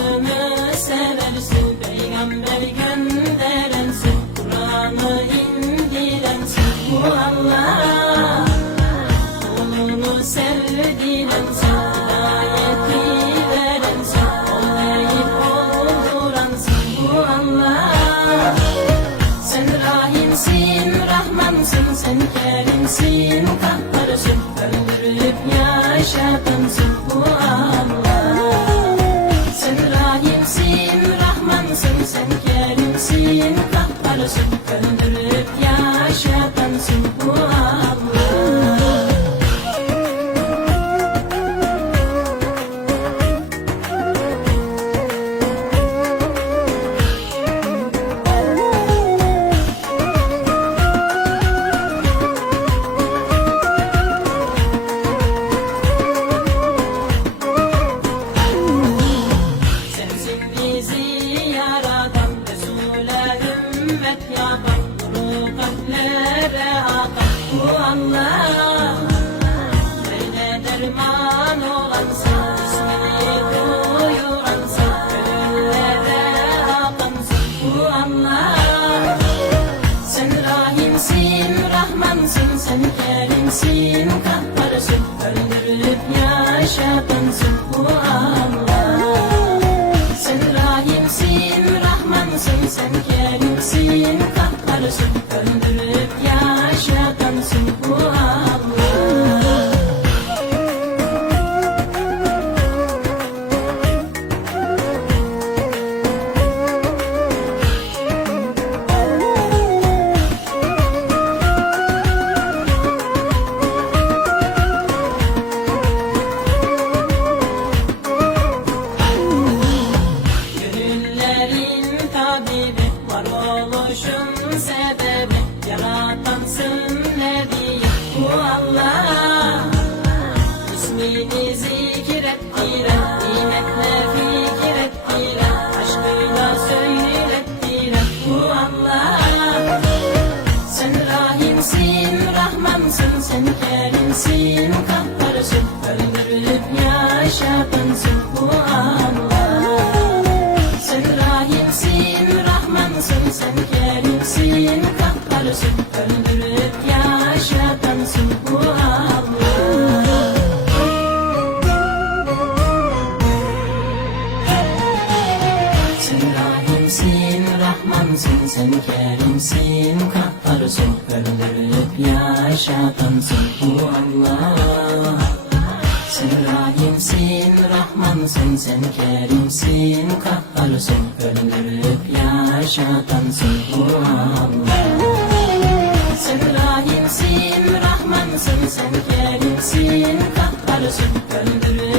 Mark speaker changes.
Speaker 1: Allah'ını seversin Peygamber gönderensin Kur'an'ı indirensin. Bu Allah Kulunu sevdirensin Hidayeti verensin Olayıp olduransin. Bu Allah Sen rahimsin, rahmansın Sen kerimsin, kahharsın Öldürüp yaşatansın Bu Allah ümmet yapan Nuru kalplere atan Bu Allah Böyle derman olansın İsmini duyuransın Gönüllere akansın Bu Allah Sen rahimsin, rahmansın, sen kerimsin, kahharsın, öldürüp yaşatansın bu Allah. Sen rahimsin, rahmansın, sen kerimsin, kahharsın, oluşun sebebi Yaratansın nebi bu Allah İsmini zikrettiren nimetle fikrettiren Aşkıyla söylettiren bu Allah Sen rahimsin, rahmansın, sen kerimsin, kahharsın, öldürüp yaşatansın bu Allah. Kerimsin, kahharsın, öldürüp yaşatansın bu Allah. Sen rahimsin, rahmansın, sen kerimsin, kahharsın, öldürüp öldürüp Allah. Sen rahimsin, rahmansın, sen kerimsin, kahharsın, öldürüp